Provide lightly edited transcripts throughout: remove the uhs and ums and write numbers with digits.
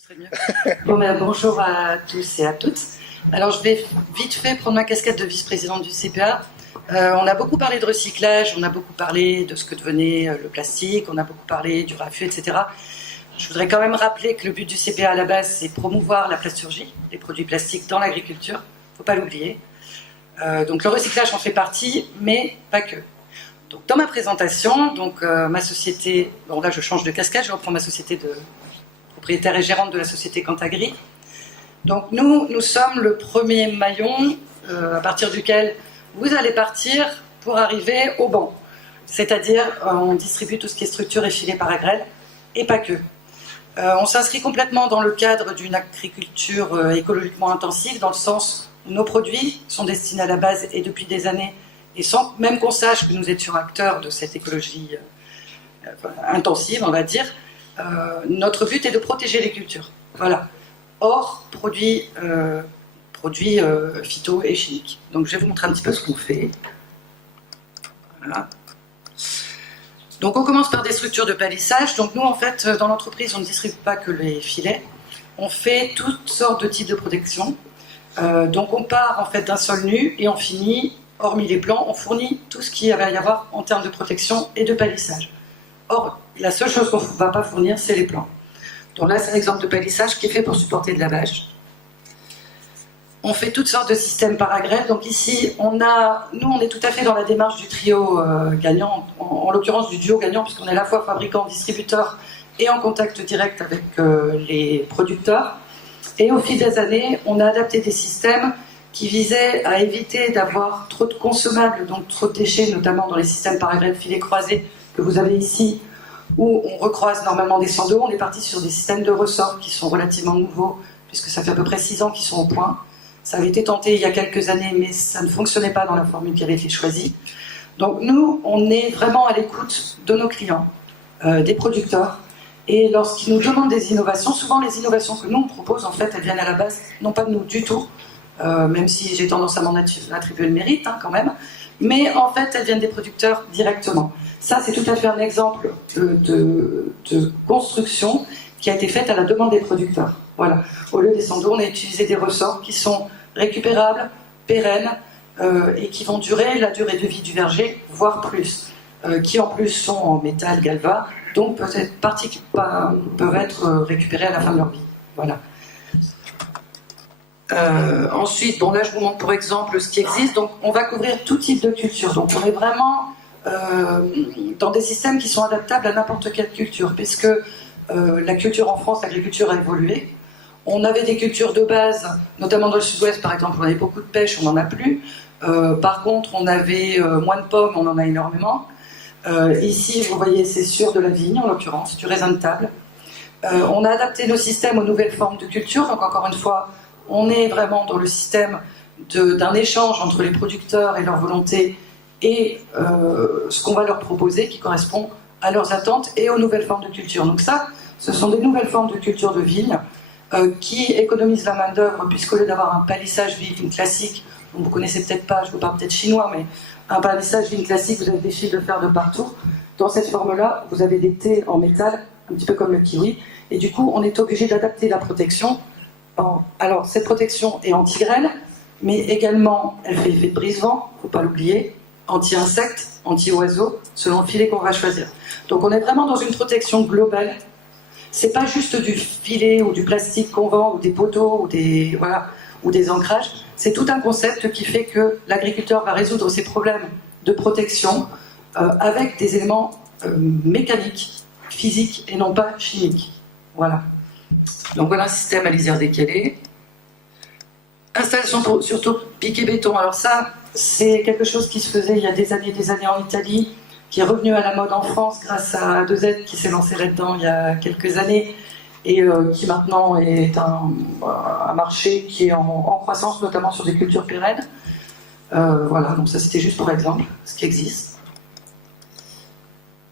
Ce serait mieux. Bon, bonjour à tous et à toutes. Alors, je vais vite fait prendre ma casquette de vice-présidente du CPA. On a beaucoup parlé de recyclage, on a beaucoup parlé de ce que devenait le plastique, on a beaucoup parlé du raffut, etc. Je voudrais quand même rappeler que le but du CPA à la base, c'est promouvoir la plasturgie, les produits plastiques dans l'agriculture. Il ne faut pas l'oublier. Donc, le recyclage en fait partie, mais pas que. Donc, dans ma présentation, ma société, bon là je change de casquette, je reprends ma société de propriétaire et gérante de la société Cantagri. Donc nous sommes le premier maillon à partir duquel vous allez partir pour arriver au banc. C'est-à-dire, on distribue tout ce qui est structure et filet par agrèle, et pas que. On s'inscrit complètement dans le cadre d'une agriculture écologiquement intensive, dans le sens où nos produits sont destinés à la base et depuis des années, et sans même qu'on sache que nous étions acteurs de cette écologie intensive, on va dire, notre but est de protéger les cultures. Voilà. Hors produits phyto et chimiques. Donc je vais vous montrer un petit peu ce qu'on fait. Voilà. Donc on commence par des structures de palissage. Donc nous en fait dans l'entreprise on ne distribue pas que les filets, on fait toutes sortes de types de protection. Donc on part en fait d'un sol nu et on finit, hormis les plans, on fournit tout ce qu'il va y avoir en termes de protection et de palissage. Or la seule chose qu'on ne va pas fournir c'est les plans. Donc là, c'est un exemple de palissage qui est fait pour supporter de la bâche. On fait toutes sortes de systèmes par agrèle. Donc ici, on est tout à fait dans la démarche du trio gagnant, en l'occurrence du duo gagnant, puisqu'on est à la fois fabricant, distributeur et en contact direct avec les producteurs. Et au fil des années, on a adapté des systèmes qui visaient à éviter d'avoir trop de consommables, donc trop de déchets, notamment dans les systèmes par agrèle filets croisés que vous avez ici, où on recroise normalement des sangs d'eau. On est parti sur des systèmes de ressort qui sont relativement nouveaux, puisque ça fait à peu près 6 ans qu'ils sont au point. Ça avait été tenté il y a quelques années, mais ça ne fonctionnait pas dans la formule qui avait été choisie. Donc nous, on est vraiment à l'écoute de nos clients, des producteurs, et lorsqu'ils nous demandent des innovations, souvent les innovations que nous on propose, en fait, elles viennent à la base, non pas de nous du tout, même si j'ai tendance à m'en attribuer le mérite, quand même, mais en fait, elles viennent des producteurs directement. Ça, c'est tout à fait un exemple de construction qui a été faite à la demande des producteurs. Voilà. Au lieu des sangs d'eau, on a utilisé des ressorts qui sont récupérables, pérennes, et qui vont durer la durée de vie du verger, voire plus, qui en plus sont en métal galva, donc peuvent être récupérés à la fin de leur vie. Voilà. Ensuite, bon là je vous montre pour exemple ce qui existe. Donc on va couvrir tout type de culture. Donc on est vraiment dans des systèmes qui sont adaptables à n'importe quelle culture, puisque la culture en France, l'agriculture a évolué. On avait des cultures de base, notamment dans le sud-ouest par exemple, on avait beaucoup de pêche, on n'en a plus. Par contre, on avait moins de pommes, on en a énormément. Ici, vous voyez, c'est sûr de la vigne en l'occurrence, du raisin de table. On a adapté nos systèmes aux nouvelles formes de culture, donc encore une fois, on est vraiment dans le système d'un échange entre les producteurs et leur volonté et ce qu'on va leur proposer qui correspond à leurs attentes et aux nouvelles formes de culture. Donc ça, ce sont des nouvelles formes de culture de vigne qui économisent la main-d'œuvre, puisqu'au lieu d'avoir un palissage vigne classique, dont vous connaissez peut-être pas, je vous parle peut-être chinois, mais un palissage vigne classique, vous avez des fils de fer de partout. Dans cette forme-là, vous avez des T en métal, un petit peu comme le kiwi, et du coup, on est obligé d'adapter la protection. Alors, cette protection est anti-grêle, mais également, elle fait effet de brise-vent, il ne faut pas l'oublier, anti-insectes, anti-oiseaux, selon le filet qu'on va choisir. Donc on est vraiment dans une protection globale. C'est pas juste du filet ou du plastique qu'on vend, ou des poteaux, ou des ancrages. C'est tout un concept qui fait que l'agriculteur va résoudre ses problèmes de protection avec des éléments mécaniques, physiques et non pas chimiques. Voilà. Donc voilà un système à lisière décalée. Installation surtout piqué béton. Alors ça, c'est quelque chose qui se faisait il y a des années en Italie, qui est revenu à la mode en France grâce à 2Z qui s'est lancé là-dedans il y a quelques années et qui maintenant est un marché qui est en croissance, notamment sur des cultures pérennes. Voilà, donc ça c'était juste pour exemple, ce qui existe.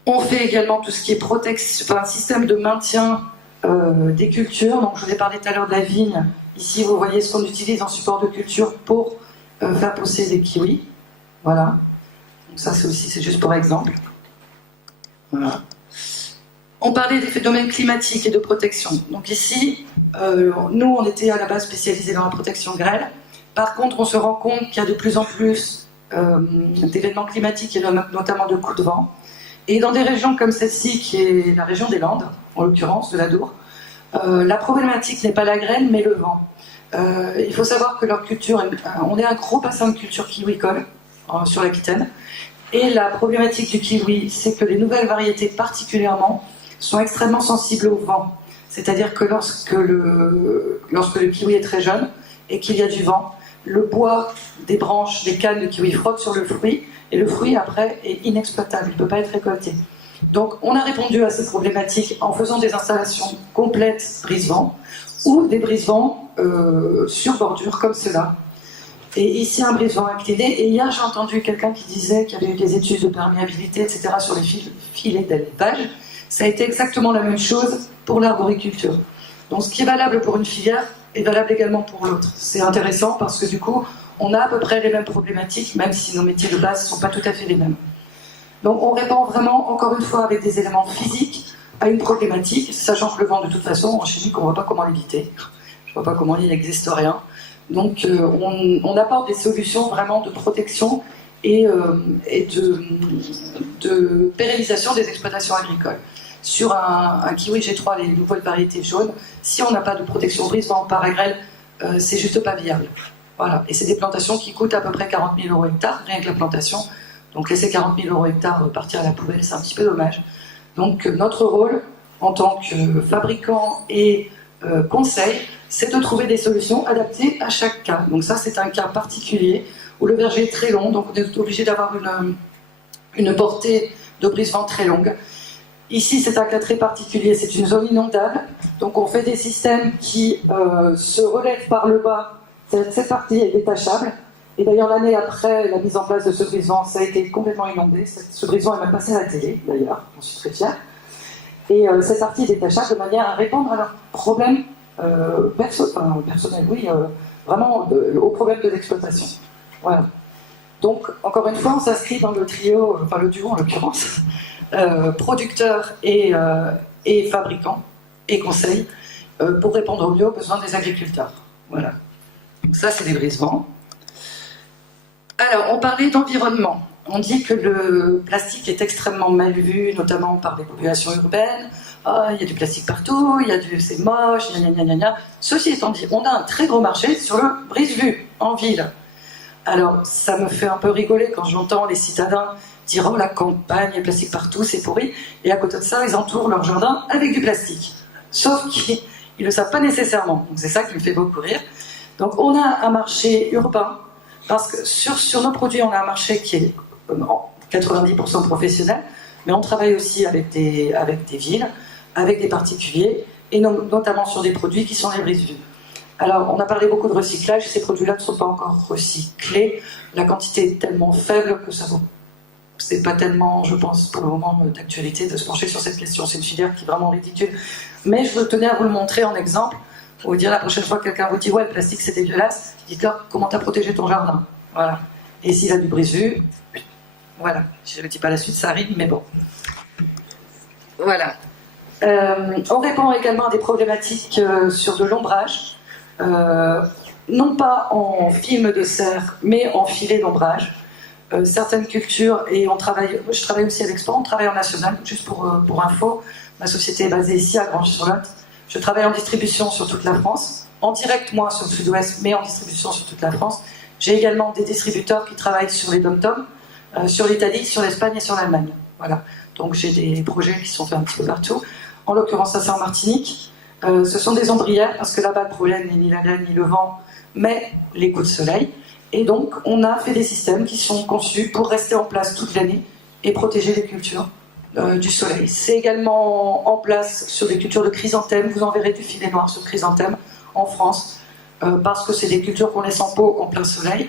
On fait également tout ce qui est protection, un système de maintien des cultures. Donc je vous ai parlé tout à l'heure de la vigne. Ici vous voyez ce qu'on utilise en support de culture pour faire pousser des kiwis. Voilà. Donc ça c'est juste pour exemple. Voilà. On parlait des phénomènes climatiques et de protection. Donc ici, nous, on était à la base spécialisés dans la protection grêle. Par contre, on se rend compte qu'il y a de plus en plus d'événements climatiques et notamment de coups de vent. Et dans des régions comme celle-ci, qui est la région des Landes, en l'occurrence, de l'Adour, la problématique n'est pas la grêle, mais le vent. Il faut savoir que leur culture, on est un gros bassin de culture kiwicole sur l'Aquitaine. Et la problématique du kiwi, c'est que les nouvelles variétés particulièrement sont extrêmement sensibles au vent. C'est-à-dire que lorsque le kiwi est très jeune et qu'il y a du vent, le bois des branches des cannes de kiwi frotte sur le fruit et le fruit après est inexploitable, il ne peut pas être récolté. Donc on a répondu à ces problématiques en faisant des installations complètes brise-vent ou des brise-vent sur bordure comme cela. Et ici un brise-vent incliné, et hier j'ai entendu quelqu'un qui disait qu'il y avait eu des études de perméabilité, etc. sur les filets d'élevage. Ça a été exactement la même chose pour l'arboriculture. Donc ce qui est valable pour une filière est valable également pour l'autre. C'est intéressant parce que du coup, on a à peu près les mêmes problématiques, même si nos métiers de base ne sont pas tout à fait les mêmes. Donc on répond vraiment, encore une fois, avec des éléments physiques à une problématique, sachant que le vent, de toute façon, en chimie, on ne voit pas comment l'éviter. Je ne vois pas comment il n'existe rien. Donc on apporte des solutions vraiment de protection et de pérennisation des exploitations agricoles. Sur un kiwi G3, les nouvelles variétés jaunes, si on n'a pas de protection brise-vent par grêle, c'est juste pas viable. Voilà. Et c'est des plantations qui coûtent à peu près 40 000 € hectare, rien que la plantation. Donc laisser 40 000 € hectare partir à la poubelle, c'est un petit peu dommage. Donc notre rôle, en tant que fabricant et conseil, c'est de trouver des solutions adaptées à chaque cas. Donc ça, c'est un cas particulier où le verger est très long, donc on est obligé d'avoir une portée de brise-vent très longue. Ici, c'est un cas très particulier, c'est une zone inondable, donc on fait des systèmes qui se relèvent par le bas. Cette partie est détachable, et d'ailleurs l'année après la mise en place de ce brise-vent, ça a été complètement inondé. Ce brise-vent est même passé à la télé, d'ailleurs, j'en suis très fière. Et cette partie est détachable de manière à répondre à leurs problèmes personnels, oui, vraiment aux problèmes de l'exploitation. Voilà. Donc, encore une fois, on s'inscrit dans le trio, enfin le duo en l'occurrence, producteurs et fabricants et conseils pour répondre au mieux aux besoins des agriculteurs. Voilà. Donc ça, c'est les brise-vents. Alors, on parlait d'environnement. On dit que le plastique est extrêmement mal vu, notamment par les populations urbaines. Ah, il y a du plastique partout, c'est moche, gna gna gna gna. Ceci étant dit, on a un très gros marché sur le brise-vue en ville. Alors, ça me fait un peu rigoler quand j'entends les citadins dire « Oh, la campagne, il y a plastique partout, c'est pourri ». Et à côté de ça, ils entourent leur jardin avec du plastique. Sauf qu'ils ne le savent pas nécessairement. Donc c'est ça qui me fait beaucoup rire. Donc on a un marché urbain, parce que sur nos produits, on a un marché qui est 90% professionnel, mais on travaille aussi avec des villes, avec des particuliers, et notamment sur des produits qui sont les brise-vue. Alors, on a parlé beaucoup de recyclage, ces produits-là ne sont pas encore recyclés. La quantité est tellement faible que ça vaut. C'est pas tellement, je pense, pour le moment d'actualité de se pencher sur cette question. C'est une filière qui est vraiment ridicule. Mais je tenais à vous le montrer en exemple, pour vous dire la prochaine fois que quelqu'un vous dit « Ouais, le plastique c'est dégueulasse », dites-leur comment t'as protégé ton jardin. Voilà. Et s'il a du brise-vue, voilà. Je ne dis pas la suite, ça arrive, mais bon. Voilà. On répond également à des problématiques sur de l'ombrage. Non pas en film de serre, mais en filet d'ombrage. Certaines cultures, et je travaille aussi à l'Expo, on travaille en national, juste pour info. Ma société est basée ici à Granges-sur-Lot. Je travaille en distribution sur toute la France, en direct moi sur le sud-ouest, mais en distribution sur toute la France. J'ai également des distributeurs qui travaillent sur les dom-toms, sur l'Italie, sur l'Espagne et sur l'Allemagne. Voilà. Donc j'ai des projets qui sont faits un petit peu partout. En l'occurrence, ça c'est en Martinique. Ce sont des ombrières, parce que là-bas le problème n'est ni la grêle ni le vent, mais les coups de soleil. Et donc on a fait des systèmes qui sont conçus pour rester en place toute l'année et protéger les cultures du soleil. C'est également en place sur des cultures de chrysanthèmes. Vous en verrez du filet noir sur chrysanthème en France, parce que c'est des cultures qu'on laisse en pot en plein soleil.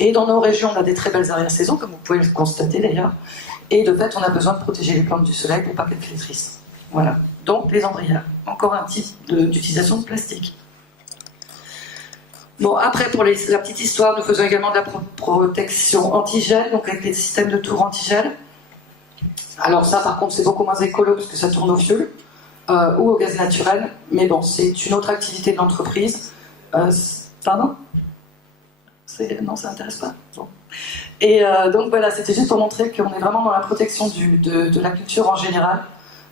Et dans nos régions, on a des très belles arrière-saisons, comme vous pouvez le constater d'ailleurs. Et de fait, on a besoin de protéger les plantes du soleil pour pas qu'elles flétrissent. Voilà. Donc les ombrières, encore un type d'utilisation de plastique. Bon, après, pour la petite histoire, nous faisons également de la protection anti-gel, donc avec des systèmes de tours anti-gel. Alors ça, par contre, c'est beaucoup moins écolo parce que ça tourne au fioul ou au gaz naturel. Mais bon, c'est une autre activité de l'entreprise. Pardon ? Non, ça n'intéresse pas. Bon. Et donc voilà, c'était juste pour montrer qu'on est vraiment dans la protection de la culture en général,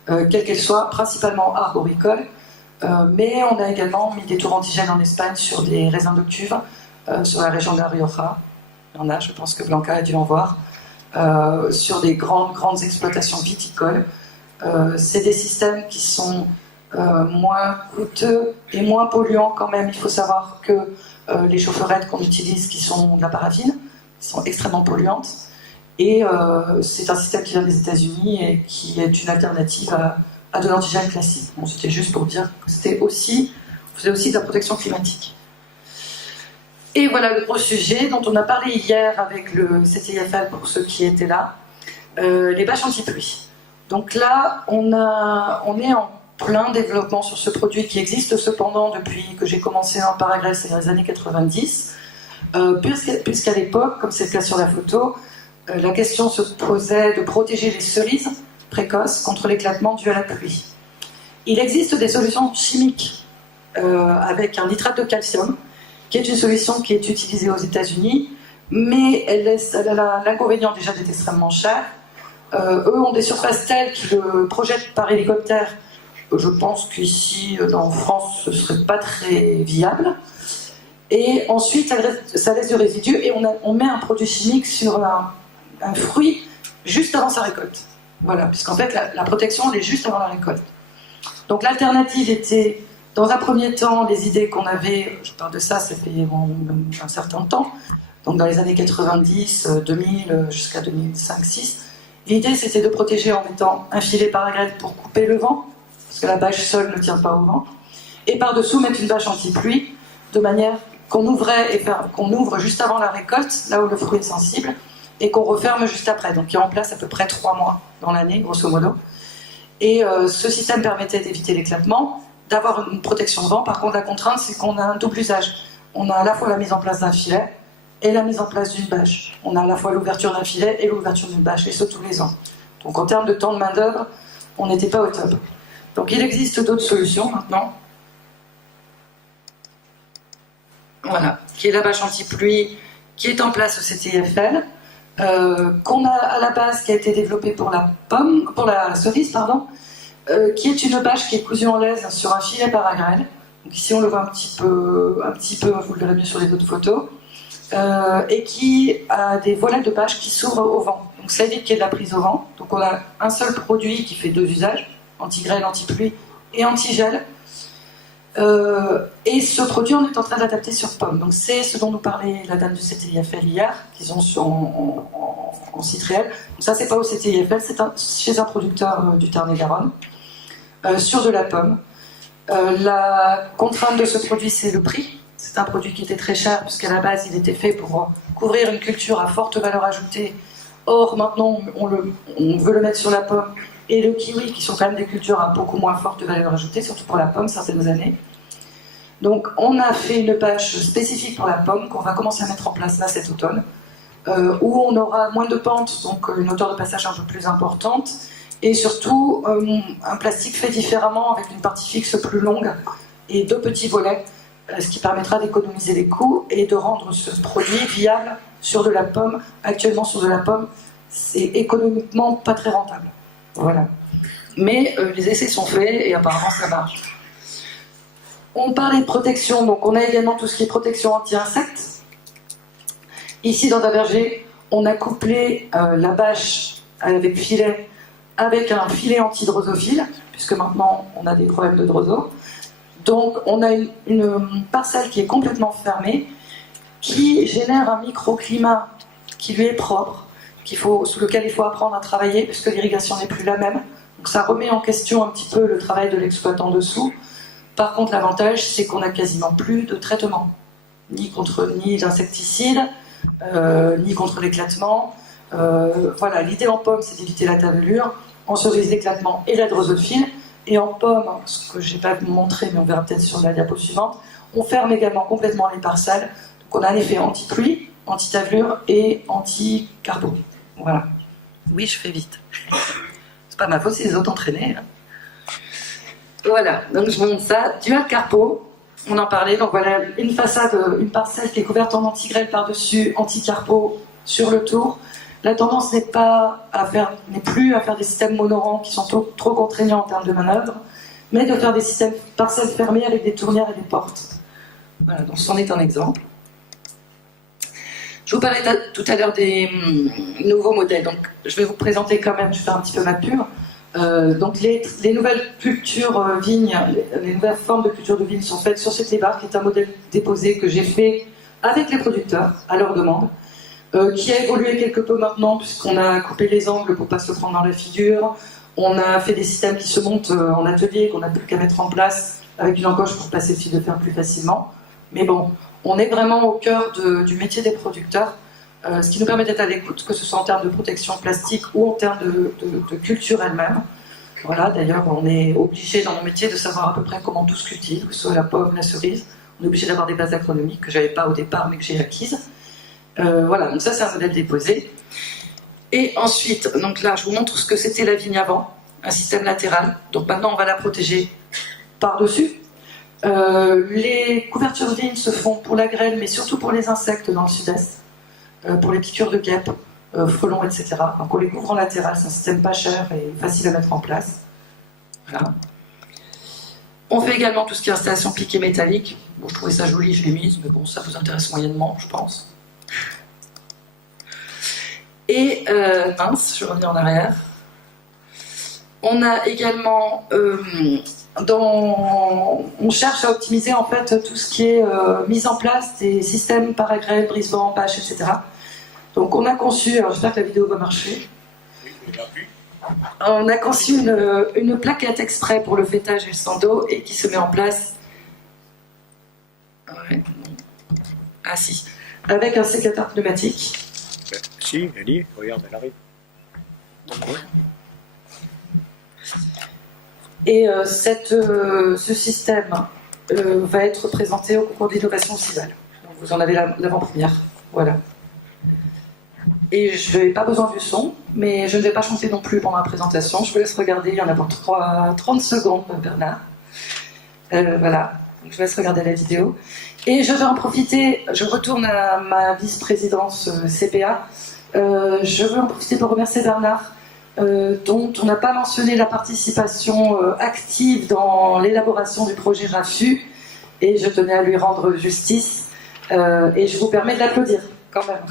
quelle qu'elle soit, principalement arboricole. Mais on a également mis des tours antigènes en Espagne sur des raisins de cuve, sur la région de la Rioja. Il y en a, je pense que Blanca a dû en voir. Sur des grandes exploitations viticoles. C'est des systèmes qui sont moins coûteux et moins polluants quand même. Il faut savoir que les chaufferettes qu'on utilise, qui sont de la paraffine, sont extrêmement polluantes. Et c'est un système qui vient des États-Unis et qui est une alternative à de l'antigène classique. Bon, c'était juste pour dire que on faisait aussi de la protection climatique. Et voilà le gros sujet dont on a parlé hier avec le CTIFL pour ceux qui étaient là, les bâches anti-pluie. Donc là, on est en plein développement sur ce produit qui existe cependant depuis que j'ai commencé en Paragrève, c'est dans les années 90, puisqu'à l'époque, comme c'est le cas sur la photo, la question se posait de protéger les cerises précoces contre l'éclatement dû à la pluie. Il existe des solutions chimiques avec un nitrate de calcium, qui est une solution qui est utilisée aux États-Unis, mais elle a l'inconvénient déjà d'être extrêmement chère. Eux ont des surfaces telles qu'ils le projettent par hélicoptère. Je pense qu'ici, en France, ce ne serait pas très viable. Et ensuite, ça laisse du résidu et on met un produit chimique sur un fruit juste avant sa récolte. Voilà, puisqu'en fait, la protection, elle est juste avant la récolte. Donc l'alternative était, dans un premier temps, les idées qu'on avait, je parle de ça fait un certain temps, donc dans les années 90, 2000, jusqu'à 2005-2006, l'idée c'était de protéger en mettant un filet paragrève pour couper le vent, parce que la bâche seule ne tient pas au vent, et par-dessous mettre une bâche anti-pluie, de manière qu'on ouvre juste avant la récolte, là où le fruit est sensible, et qu'on referme juste après, donc qui est en place à peu près 3 mois dans l'année, grosso modo. Et ce système permettait d'éviter l'éclatement, d'avoir une protection vent. Par contre, la contrainte, c'est qu'on a un double usage. On a à la fois la mise en place d'un filet et la mise en place d'une bâche. On a à la fois l'ouverture d'un filet et l'ouverture d'une bâche, et ce tous les ans. Donc en termes de temps de main-d'œuvre, on n'était pas au top. Donc il existe d'autres solutions maintenant. Voilà, qui est la bâche anti-pluie, qui est en place au CTIFL, qu'on a à la base, qui a été développée pour la cerise, qui est une bâche qui est cousue en laisse sur un filet paragrève. Donc ici on le voit un petit peu, vous le verrez mieux sur les autres photos, et qui a des volets de bâche qui s'ouvrent au vent. Donc ça évite qu'il y ait de la prise au vent. Donc on a un seul produit qui fait 2 usages, anti-grêle, anti-pluie et anti-gel. Et ce produit, on est en train d'adapter sur pomme. Donc c'est ce dont nous parlait la dame du CTIFL hier, qu'ils ont en site réel. Donc ça, c'est pas au CTIFL, c'est chez un producteur du Tarn-et-Garonne, sur de la pomme. La contrainte de ce produit, c'est le prix. C'est un produit qui était très cher, puisqu'à la base, il était fait pour couvrir une culture à forte valeur ajoutée. Or, maintenant, on veut le mettre sur la pomme et le kiwi, qui sont quand même des cultures à beaucoup moins forte valeur ajoutée, surtout pour la pomme, certaines années. Donc on a fait une bâche spécifique pour la pomme qu'on va commencer à mettre en place là cet automne, où on aura moins de pente, donc une hauteur de passage un peu plus importante, et surtout un plastique fait différemment avec une partie fixe plus longue et 2 petits volets, ce qui permettra d'économiser les coûts et de rendre ce produit viable sur de la pomme. Actuellement sur de la pomme, c'est économiquement pas très rentable. Voilà. Mais les essais sont faits et apparemment ça marche. On parlait de protection, donc on a également tout ce qui est protection anti-insectes. Ici dans un verger, on a couplé la bâche avec filet avec un filet anti-drosophile, puisque maintenant on a des problèmes de droso. Donc on a une parcelle qui est complètement fermée, qui génère un microclimat qui lui est propre, sous lequel il faut apprendre à travailler, puisque l'irrigation n'est plus la même. Donc ça remet en question un petit peu le travail de l'exploitant dessous. Par contre, l'avantage, c'est qu'on n'a quasiment plus de traitement, ni d'insecticides, ni contre l'éclatement. Voilà, l'idée en pomme, c'est d'éviter la tavelure, en cerise l'éclatement et la drosophile. Et en pomme, ce que je n'ai pas montré, mais on verra peut-être sur la diapo suivante, on ferme également complètement les parcelles. Donc on a un effet anti-pluie, anti-tavelure et anti-carbo. Voilà. Oui, je fais vite. pas ma faute si les autres entraînaient. Hein. Voilà, donc je montre ça. Dual carpo, on en parlait. Donc voilà, une façade, une parcelle qui est couverte en anti-grêle par-dessus, anti-carpo sur le tour. La tendance n'est plus à faire des systèmes monorants qui sont trop contraignants en termes de manœuvre, mais de faire des systèmes parcelles fermées avec des tournières et des portes. Voilà, donc c'en est un exemple. Je vous parlais tout à l'heure des nouveaux modèles, donc je vais vous présenter quand même, je vais faire un petit peu ma pub. Donc les nouvelles cultures vignes, les nouvelles formes de culture de vigne sont faites sur ce clébard, qui est un modèle déposé que j'ai fait avec les producteurs, à leur demande, qui a évolué quelque peu maintenant, puisqu'on a coupé les angles pour ne pas se le prendre dans la figure. On a fait des systèmes qui se montent en atelier, qu'on n'a plus qu'à mettre en place avec une encoche pour passer le fil de fer plus facilement. Mais bon, on est vraiment au cœur du métier des producteurs, ce qui nous permet d'être à l'écoute, que ce soit en termes de protection plastique ou en termes de culture elle-même. Voilà, d'ailleurs, on est obligé dans mon métier de savoir à peu près comment tout se cultive, que ce soit la pomme, la cerise. On est obligé d'avoir des bases agronomiques que je n'avais pas au départ, mais que j'ai acquises. Voilà, donc ça, c'est un modèle déposé. Et ensuite, donc là, je vous montre ce que c'était la vigne avant, un système latéral. Donc maintenant, on va la protéger par-dessus. Les couvertures vignes se font pour la grêle, mais surtout pour les insectes dans le sud-est, pour les piqûres de guêpes, frelons, etc. Donc on les couvre en latéral, c'est un système pas cher et facile à mettre en place. Voilà. On fait également tout ce qui est installation piquée métallique. Bon, je trouvais ça joli, je l'ai mise, mais bon, ça vous intéresse moyennement, je pense. Et mince, je reviens en arrière. On a également, on cherche à optimiser en fait tout ce qui est mise en place des systèmes paragrèves, brise-vent, bâche, etc. Donc on a conçu, alors j'espère que la vidéo va marcher. On a conçu une plaquette exprès pour le fêtage et le sando et qui se met en place. Ouais. Ah si, avec un sécateur pneumatique. Si, Ellie, regarde, elle arrive. Ouais. Et ce système va être présenté au concours d'innovation Cival. Vous en avez l'avant-première. Voilà. Et je n'ai pas besoin du son, mais je ne vais pas chanter non plus pendant la présentation. Je vous laisse regarder, il y en a pour 30 secondes, Bernard. Voilà, donc je vous laisse regarder la vidéo. Et je vais en profiter, je retourne à ma vice-présidence CPA. Je veux en profiter pour remercier Bernard, dont on n'a pas mentionné la participation active dans l'élaboration du projet RAFU, et je tenais à lui rendre justice, et je vous permets de l'applaudir, quand même.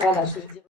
Voilà, je vais dire.